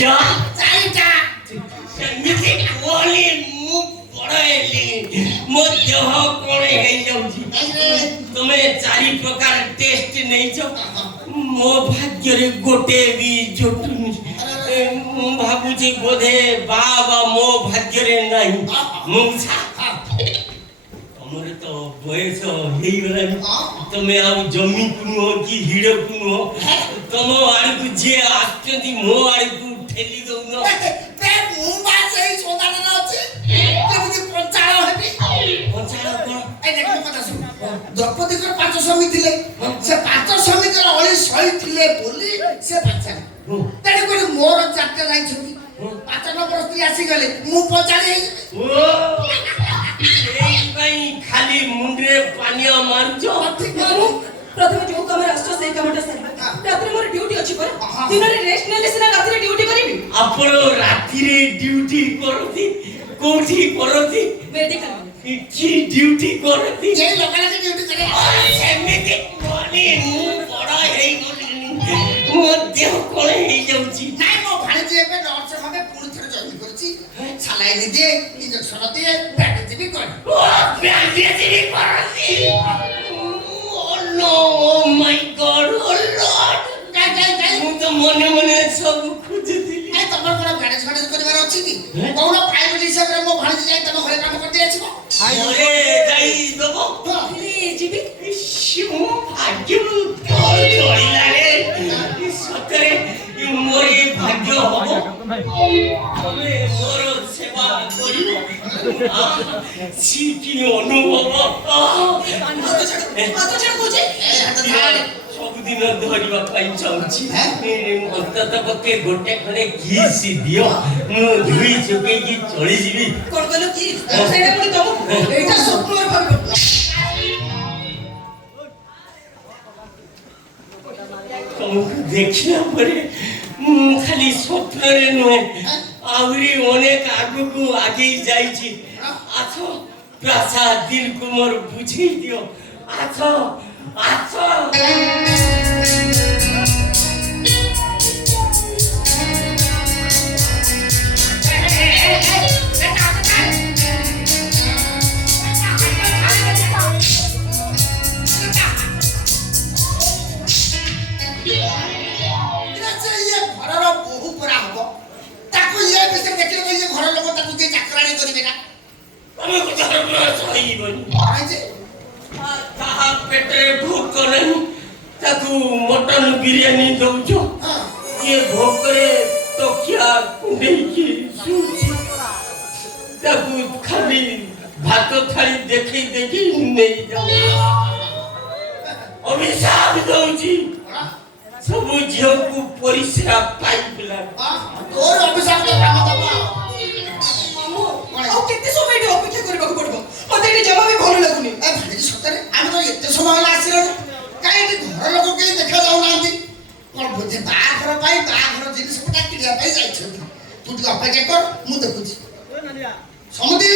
ଚାରିଟା ସେମିତି କୁହନି ମୁଁ ବଡ଼ ହେଲି ମୋ ଦେହ କଣ ହେଇଯାଉଛି ତମେ 4 ପ୍ରକାର ଟେଷ୍ଟ ନେଇଛ ମୋ ଭାଗ୍ୟରେ ଗୋଟେ ବି ଜୁଟୁନି ମୁଁ ଭାବୁଛି ବୋଧେ ବାବା ମୋ ଭାଗ୍ୟରେ ନାହିଁ ମୁଁ ତମର ତ ବୟସ ହେଇଗଲାଣି ତମେ ଆଉ ଜମିକୁ ନୁହଁ କି ହିଡ଼କୁ ନୁହଁ ତମ ଆଡ଼କୁ ଯିଏ ଆସୁଛନ୍ତି ମୋ ଆଡ଼କୁ ଠେଲି ଦଉନ ମୁଁ ବା ସେଇ ସୋଦାନରେ ଅଛି କେମିତି ପଞ୍ଚାଳ ହେବି ପଞ୍ଚାଳ କଣ ଏ ଦେଖ ମୋ କଥା ଶୁଣ ଦ୍ରୌପଦୀଙ୍କର 5 ସ୍ୱାମୀ ଥିଲେ ସେ 5 ସ୍ୱାମୀଙ୍କର ଅଳି ସହି ଥିଲେ ବୋଲି ସେ ପଞ୍ଚାଳ ତେଣୁ କରି ମୋର 4ଟା ଯାଇଛନ୍ତି 5 ନମ୍ବର ସ୍ତ୍ରୀ ଆସିଗଲେ ମୁଁ ପଞ୍ଚାଳି ହେଇଯିବି ସେଇଥିପାଇଁ ଖାଲି ମୁଣ୍ଡରେ ପାନୀୟ ମାରୁଛ ପ୍ରଥମେ ଯୋଉ କାମରେ ଆସୁଛ ସେଇ କାମଟା ସାରିବା ରାତିରେ ମୋର ଡ୍ୟୁଟି ଅଛି ପରା ଦିନରେ ରେଷ୍ଟ ନେଲେ ସିନା ରାତିରେ ଡ୍ୟୁଟି କରିବି ଆପଣ ରାତିରେ ଡ୍ୟୁଟି କରନ୍ତି କୋଉଠି କରନ୍ତି ମେଡିକାଲ କି ଡ୍ୟୁଟି କରନ୍ତି ଏଇ ଲୋକମାନେ ଡ୍ୟୁଟି କରେ ସେମିତି କୁହନି ମୁଁ ବଡ଼ ହେଇଗଲିଣି ମୋ ଦେହ କଣ ହେଇଯାଉଛି ନାଇଁ ମୋ ଭାଣିଜୀ ଏବେ ନର୍ସ ଭାବେ ପୁଣି ଥରେ ଜଏନ୍ କରିଛି ସାଲାଇନ୍ ଦିଏ ଇଞ୍ଜେକ୍ସନ ଦିଏ ବ୍ୟାଣ୍ଡେଜ ବି କରେ ବ୍ୟାଣ୍ଡେଜ ବି କରନ୍ତି Oh my God, oh Lord! ମୁଁ ତ ମନେ ମନେ ସବୁ ଖୋଜୁଥିଲି ତମର କଣ ବ୍ୟାଣ୍ଡେଜ ଫ୍ୟାଣ୍ଡେଜ କରିବାର ଅଛି କି କଣ ପ୍ରାଇଭେଟ ହିସାବରେ ମୋ ଭାଣିଜୀ ଯାଇ ତମ ଘରେ କାମ କରିଦେଇ ଆସିବ ଘରେ ଯାଇ ଦବ ଯିବି ମୋ ଭାଗ୍ୟ ଚଳିଲା ରେ ସତରେ ମୋର ଏ ଭାଗ୍ୟ ହବ ତମେ ମୋର ସେବା କରିବ କି ଅନୁଭବ ସବୁଦିନ ଧରିବା ପାଇଁ ଚାହୁଁଛି ଅନ୍ତତଃ ପକ୍ଷେ ଗୋଟେ ଖଣ୍ଡେ କିସ୍ ଦିଅ ମୁଁ ଧୁଇ ଚୁକେଇକି ଚଳିଯିବି କଣ କହିଲ କି ସେଇଟା ପୁଣି ତମ ଏଇଟା ସ୍ୱପ୍ନରେ ଭାବିବ ତମକୁ ଦେଖିଲା ପରେ ମୁଁ ଖାଲି ସ୍ୱପ୍ନରେ ନୁହେଁ ଆହୁରି ଅନେକ ଆଗକୁ ଆଗେଇ ଯାଇଛି ଆଛ ପ୍ରାସାଦ ଦିଲକୁ ମୋର ବୁଝେଇ ଦିଅ ଆଛ ଆଛ ତାହା ପେଟରେ ଭୋକ ନାହିଁ ତାକୁ ମଟନ ବିରିୟାନୀ ଦଉଛ କିଏ ଭୋକରେ ତକିଆ କୁଣ୍ଡେଇକି ଶୁଉଛି ତାକୁ ଖାଲି ଭାତ ଥାଳି ଦେଖେଇ ଦେଖି ନେଇଯାଉ ଅଭିଶାପ ଦଉଛି ସବୁ ଝିଅକୁ ପରିସ୍ରା ପାଇପିଲା ତୋର ଅଭିଶାପ କାମ ଦବ ଆଉ କେତେ ସମୟ ଏଠି ଅପେକ୍ଷା କରିବାକୁ ପଡିବ ମତେ ଏଠି ଜମା ବି ଭଲ ଲାଗୁନି ସତରେ ଆମେ ତ ଏତେ ସମୟ ହେଲା ଆସିଲାଣି କାହିଁ ଏଠି ଘର ଲୋକ କେହି ଦେଖା ଯାଉନାହାନ୍ତି କଣ ବୋଧେ ବାହାଘର ପାଇଁ ବାହାଘର ଜିନିଷ ପଟା କିଣିବା ପାଇଁ ଯାଇଛନ୍ତି ତୁ ଟିକେ ଅପେକ୍ଷା କର ମୁଁ ଦେଖୁଛି ସମୁଦି